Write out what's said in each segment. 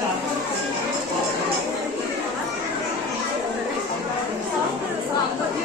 Thank you.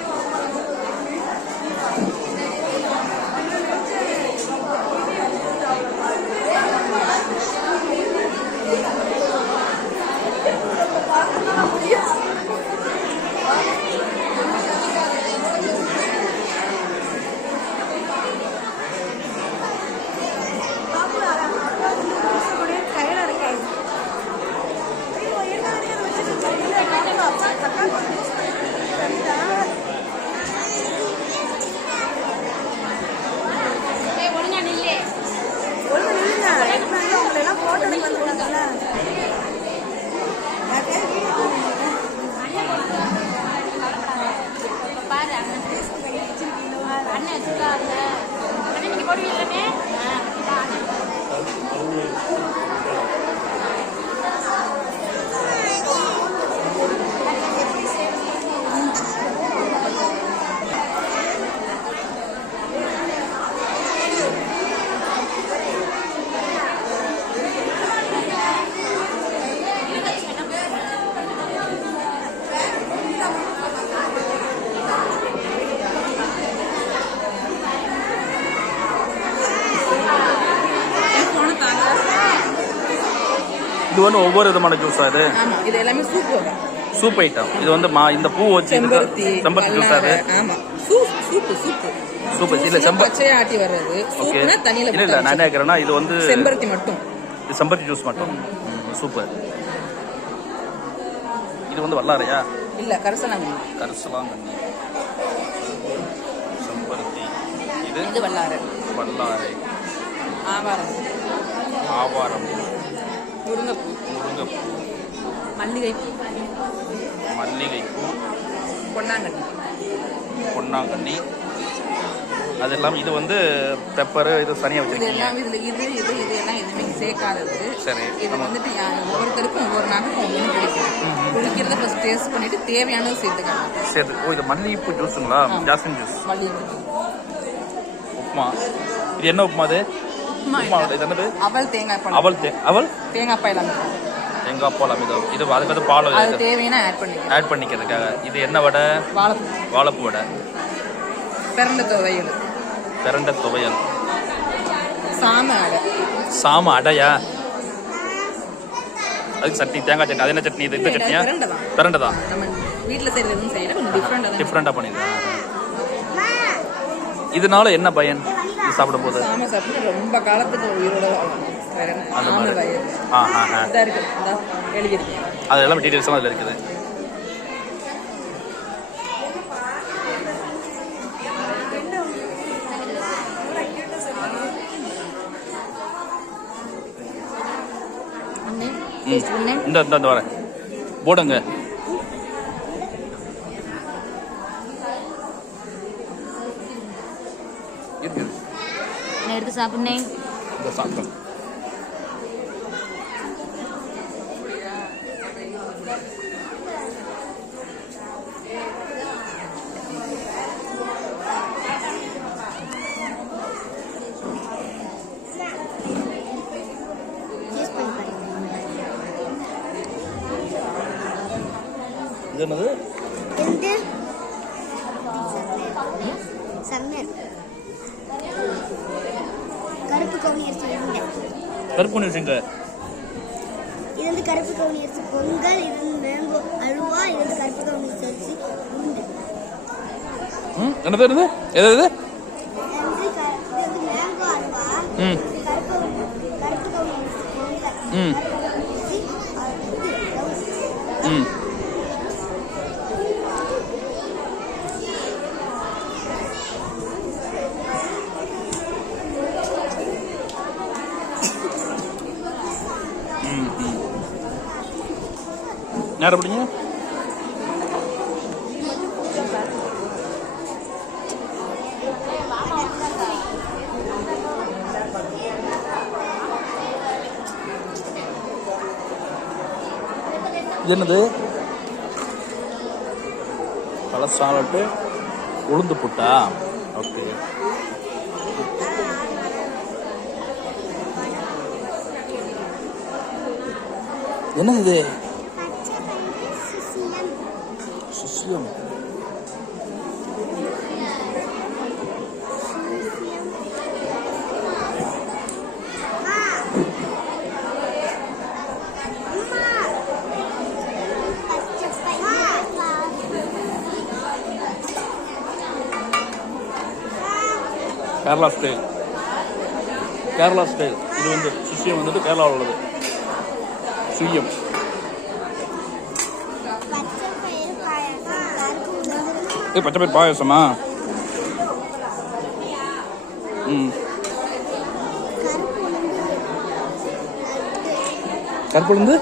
இது வந்து ஒவ்வொரு விதமான ஜூஸா இது? ஆமா இது எல்லாமே சூப் வரும் சூப் ஐட்டம் இது வந்து மா இந்த பூ வச்சு செம்பருத்தி செம்பருத்தி ஜூஸா இது? ஆமா. சூப் சூப் சூப் சூப் இல்ல செம்ப பச்சையா ஆட்டி வர்றது. சூப்னா தண்ணியில இல்ல நான் என்ன கேக்குறேன்னா இது வந்து செம்பருத்தி மட்டும். இது செம்பருத்தி ஜூஸ் மட்டும். சூப்பர் இது வந்து வல்லாரையா? இல்ல கரசனாங்க கரிசலாங்கண்ணி. செம்பருத்தி. இது இது வல்லாரை. வல்லாரை. ஆவாரம். ஆவாரம். முருங்கைப்பூ. முருங்கைப்பூ. மல்லிகைப்பூ மல்லிகைப்பூ. பொன்னாங்கண்ணி. பொன்னாங்கண்ணி. அது இல்லாமல் இது வந்து பெப்பரு இது தனியாக வச்சிருக்கீங்க. எல்லாம் இதுல இது இது இது எல்லாம் எதுவுமே சேர்க்காதது. சரி இது வந்துட்டு ஒவ்வொருத்தருக்கும் ஒவ்வொரு நாளுக்கும் ஒவ்வொன்று பிடிக்கும். பிடிக்கிறத ஃபர்ஸ்ட் டேஸ்ட் பண்ணிட்டு தேவையானது சேர்த்துக்கலாம். சரி ஓ இது மல்லிகைப்பூ ஜூஸுங்களா ஜாஸ்மின் ஜூஸ் மல்லிகைப்பூ. உப்புமா. இது என்ன உப்புமா அது? உப்புமா இது என்னது அவல் தேங்காய் பழம் அவல் தே அவல் தேங்காய் பால் எல்லாமே தேங்காய் பால் அமிதம் இது அதுக்கு வந்து பால் அது தேவையான ஆட் ஆட் பண்ணிக்கிறதுக்காக இது என்ன வடை வாழைப்பூ வாழைப்பூ வடை துவையல் பிரண்ட துவையல் சாம அடை சாம அடையா அதுக்கு சட்னி தேங்காய் சட்னி அது என்ன சட்னி இது இந்த சட்னியா பிரண்டை தான். நம்ம வீட்டில் செய்யறது எதுவும் செய்யல கொஞ்சம் டிஃப்ரெண்டாக தான் டிஃப்ரெண்டாக பண்ணிடுறேன் இதனால என்ன பயன் இது சாப்பிடும் போது சாம சாப்பிட்டு ரொம்ப காலத்துக்கு உயிரோட? அந்த மாதிரி. ஆ ஆ ஆ. எழுதியிருக்கேன். அது எல்லாம் டீட்டெயில்ஸ் அதில் இருக்குது. இந்த இந்த வரேன். போடுங்க. எடுத்து சாப்பிட்னேன். இந்த சாப்பிட்டோம் இது என்னது எந்த சமையல் கருப்பு நிமிஷங்க இது வந்து கருப்பு கவுனி அரிசி. பொங்கல் இது வந்து மேங்கோ அல்வா இது வந்து கருப்பு கவுனி அரிசி உருண்டை. ம் எது இது மேங்கோ அல்வா கருப்பு கவுனி அரிசி பொங்கல். ம். கருப்பு கவுனி அரிசி அஹ், இது ரவுஸ். ம் ம், ம். நேரம் பிடிங்க இது என்னது பழ சாலட்டு உளுந்து புட்டா ஓகே என்னது இது கேரளா ஸ்டைல் கேரளா ஸ்டைல் இது வந்து சுஷியம் வந்துட்டு கேரளாவில் உள்ளது. சுயம். ஏ பச்சை பேர் பாயாசமா? ம். கருப்பு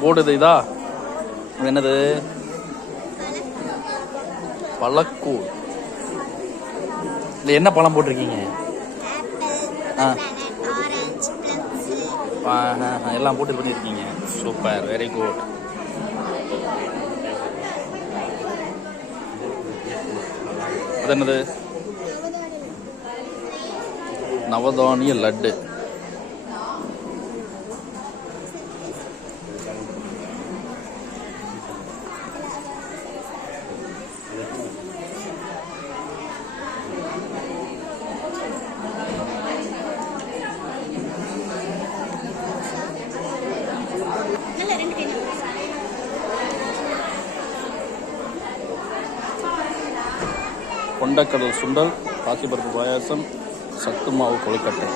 போர்டு இது? இதா என்னது? பழக்கூழ். இல்லை என்ன பழம் போட்டிருக்கீங்க? ஆ. எல்லாம் போட்டு பண்ணியிருக்கீங்க சூப்பர் வெரி குட் அது என்னது? நவதானிய லட்டு. கொண்டக்கடல் சுண்டல் பாசிப்பருப்பு பாயாசம் சத்து மாவு கொழுக்கட்டை.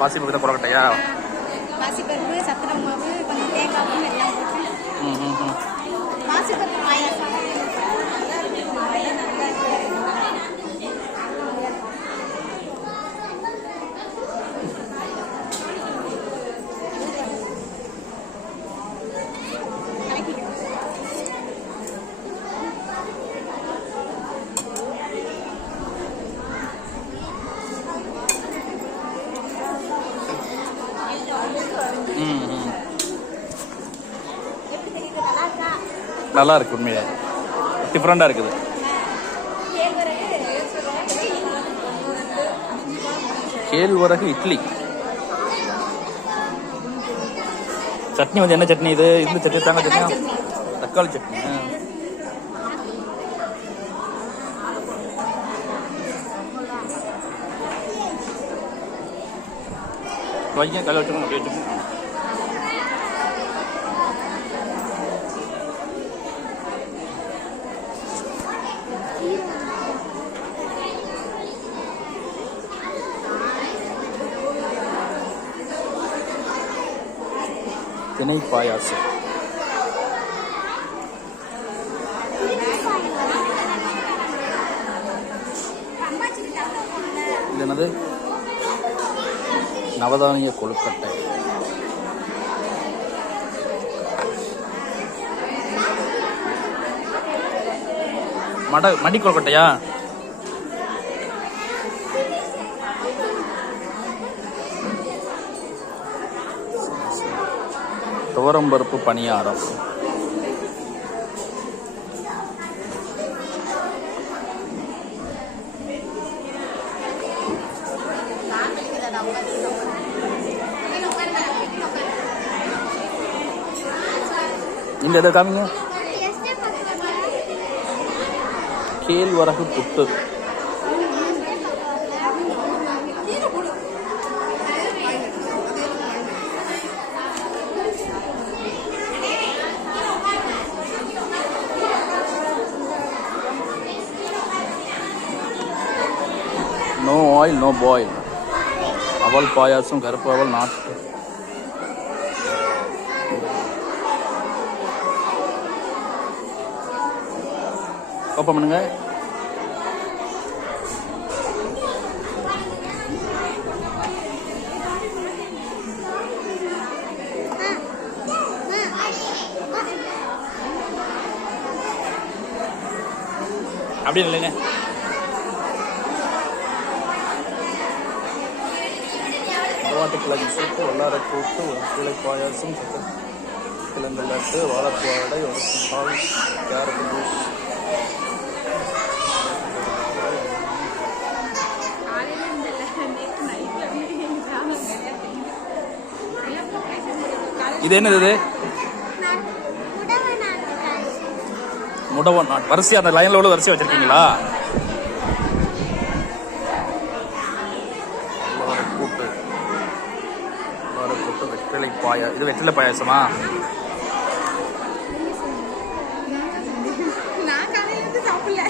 பாசிப்பருப்பு கொழுக்கட்டையா? பாசிப்பருப்பு சக்கரை மாவு கொஞ்சம் எல்லாம் போட்டு. பாசிப்பருப்பு பாயாசம். நல்லா இருக்கு உண்மையாக டிஃப்ரெண்டாக இருக்குது. கேழ்வரகு இட்லி. சட்னி வந்து என்ன சட்னி இது? இந்த சட்னி தாங்க சட்னி தக்காளி சட்னி. வைக்க வைங்க கலை அப்படியே திணை பாயாசம். இது என்னது? நவதானிய கொழுக்கட்டை. மட மடி கொழுக்கட்டையா துவரம்பருப்பு பணியாரம். இந்த இதை காமிங்க? கேழ்வரகு புட்டு நோ ஆயில் நோ பாயில் அவல் பாயாசம் கருப்பு அவல் நாட்டு. ஓப்பன் பண்ணுங்க. அப்படி இல்லைங்க கூட்டு ஒரு பாயாசம் சக்கரை கிழங்கு லட்டு வாழைப்பூ அடை ஒரு பால் கேரட் ஜூஸ். இது என்னது இது? முடவன் நாட் வரிசையா அந்த லைன்ல உள்ள வரிசையா வச்சிருக்கீங்களா? இது வெற்றிலை பாயாசமா? நான் காலையில இருந்து சாப்பிடல.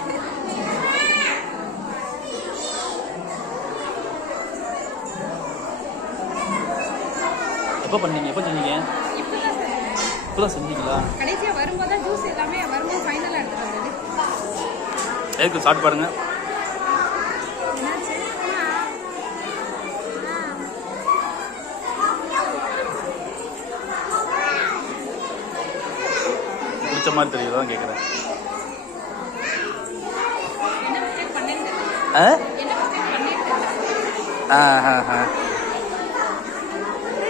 எப்போ பண்ணீங்க? எப்போ செஞ்சீங்க இப்பதான் செஞ்சீங்களா கடைசியா வரும்போது தான் ஜூஸ் எல்லாமே வரும்போது ஃபைனலா எடுத்துட்டு வந்தது. எதுக்கு சாப்பிட்டு பாருங்க. பிடிச்ச மாதிரி தெரியுது கேட்குறேன்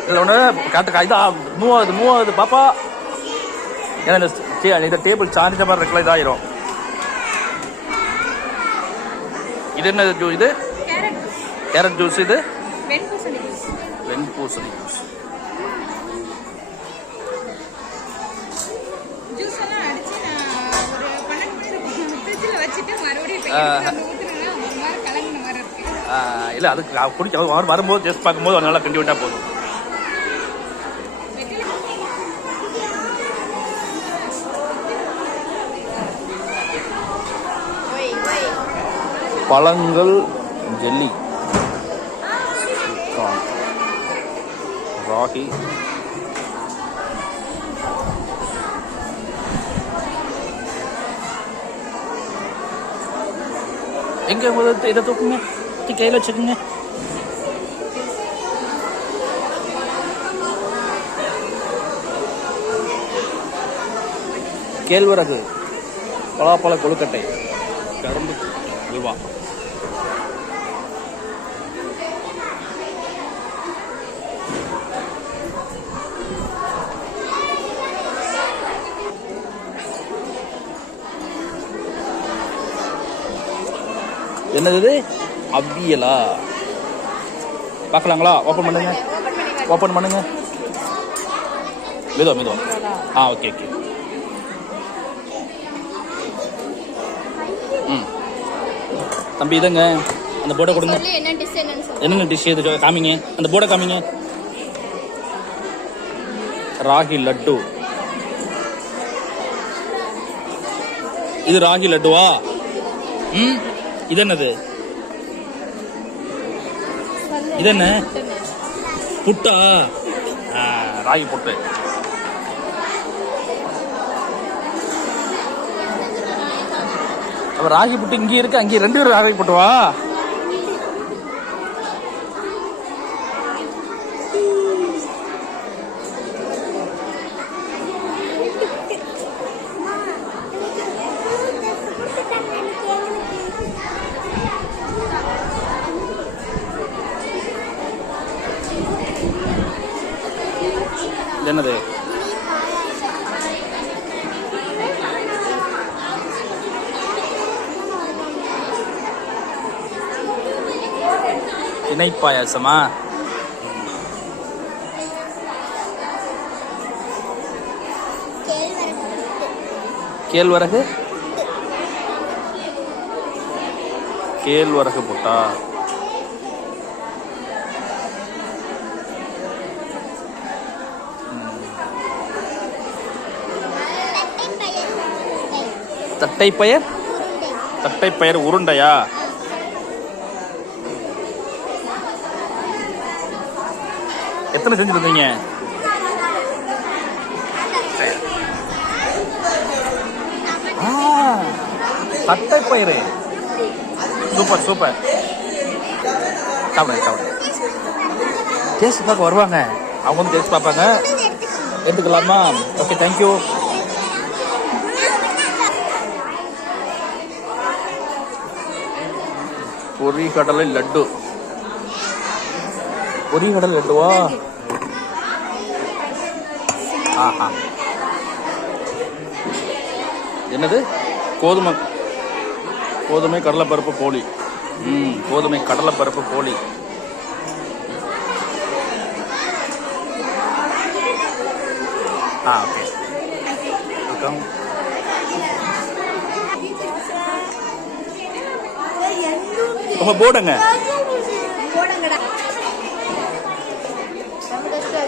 இல்லை ஒன்று காட்டு இதா மூவ் ஆகுது மூவ் ஆகுது பாப்பா. ஏன்னா இந்த டேபிள் சாஞ்சிட்ட மாதிரி இருக்கலாம் இதாயிரும். இது என்ன ஜூ இது? ஜூஸ் கேரட் ஜூஸ் இது? இல்லை அதுக்கு குடிக்க அவ வரும்போது ஜஸ்ட் பார்க்கும்போது ஒரு நல்லா கிண்டி விட்டா போதும். பழங்கள் ஜெல்லி. ராகி. எங்கே முதல்ல இதை தூக்குங்க. தூக்கி கையில் வச்சுக்கோங்க. கேழ்வரகு பலாப்பழ கொழுக்கட்டை கரும்பு அல்வா என்னது? அவ்வியலா பார்க்கலாங்களா? ஓப்பன் பண்ணுங்க. ஓப்பன் பண்ணுங்க. மெதுவா மெதுவா. ஆ ஓகே ஓகே ம். தம்பி இதங்க. அந்த போர்டை கொடுங்க. என்னன்னு டிஷ் இது? சொ- காமிங்க. அந்த போர்டை காமிங்க. ராகி லட்டு. இது ராகி லட்டுவா? ம்? இது என்னது இது என்ன புட்டா ராகி புட்டு. அப்ப ராகி புட்டு இங்கே இருக்கு அங்கே ரெண்டு பேரும் ராகி புட்டுவா? இது என்னது? திணை பாயாசமா? கேழ்வரகு கேழ்வரகு? கேழ்வரகு புட்டா? தட்டைப்பயர்? தட்டைப்பயர் உருண்டையா? எத்தனை செஞ்சுருந்தீங்க ஆ தட்டைப்பயிறு. Super super. சாப்பிடுங்க சாப்பிடுங்க. டேஸ்ட் பார்க்க வருவாங்க. அவங்க வந்து டேஸ்ட் பார்ப்பாங்க. எடுத்துக்கலாமா? ஓகே தேங்க்யூ பொரிகடலை லட்டு. பொரிகடலை லட்டுவா? ஆஹா. என்னது? கோதுமை. கோதுமை கடலைப்பருப்பு போலி. ம் கோதுமை கடலைப்பருப்பு போலி. ஆ ஓகே. வெல்கம் உங்க போடுங்க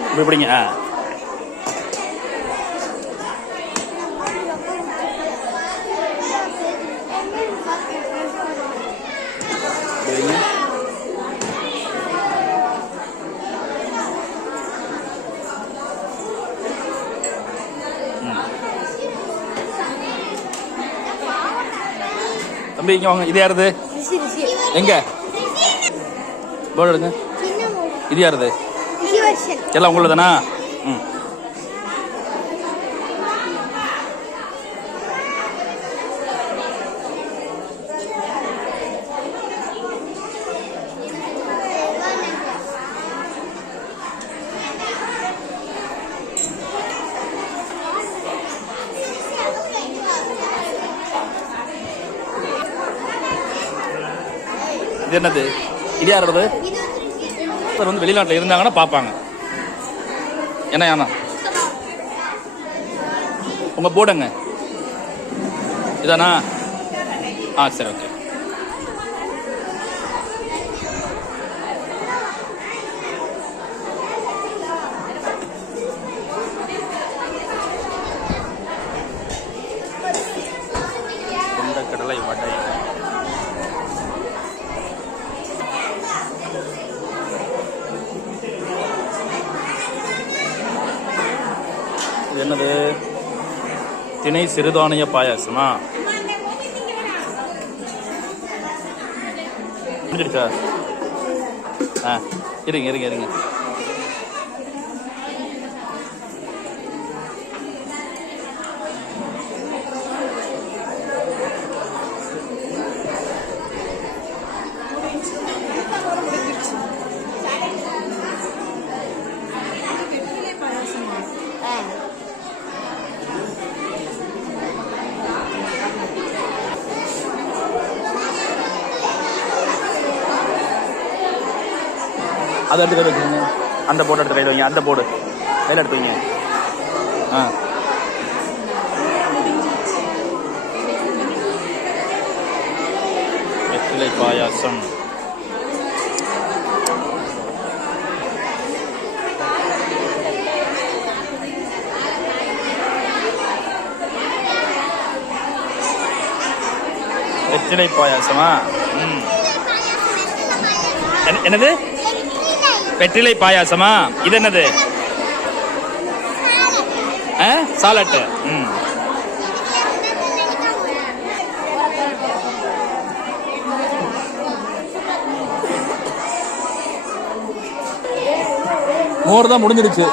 இப்படி இப்படிங்க ஆ இப்படி வைங்க. ம். தம்பி இங்க வாங்க இது யாருது எங்க? போர்டு எடுங்க. இது யாருது? எல்லாம் உங்களது தானா ம் இது என்னது? இது யாரோடது சார் வந்து வெளிநாட்டில் இருந்தாங்கன்னா பார்ப்பாங்க. என்ன ஏன்னா உங்கள் போர்டுங்க இதானா? ஆ சரி ஓகே கடலை வடை இது என்னது? திணை சிறுதானிய பாயாசமா? முடிஞ்சிடுச்சா? ஆ இருங்க இருங்க இருங்க. அதை எடுத்து கை வச்சுருங்க அந்த போர்டு எடுத்து கையில் வைங்க. அந்த போர்டு கையில் எடுத்து வைங்க. ஆ. வெற்றிலை பாயாசம். வெற்றிலை பாயாசமா? ம். என்ன- என்னது? வெற்றிலை பாயாசமா? இது என்னது ஆ? சாலட்டு. ம். மோர் தான் முடிஞ்சிடுச்சு.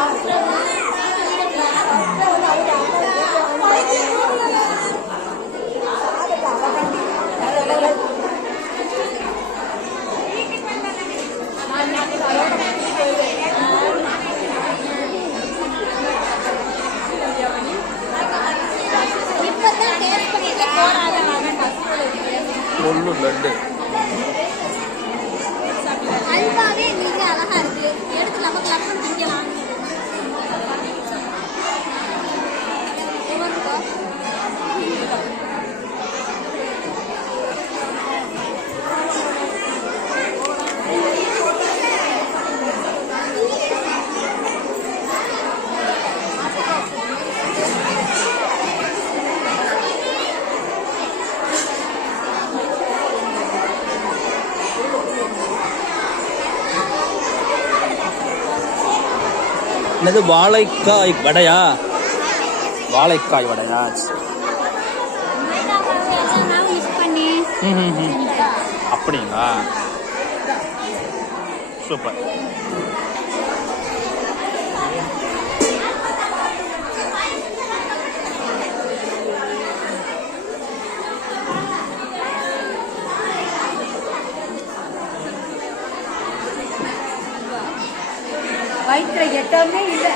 என்னது? வாழைக்காய் வடையா? வாழைக்காய் வடையா? சரி. அப்படிங்களா? சூப்பர். வயிற்றுல எட்டமே இல்லை.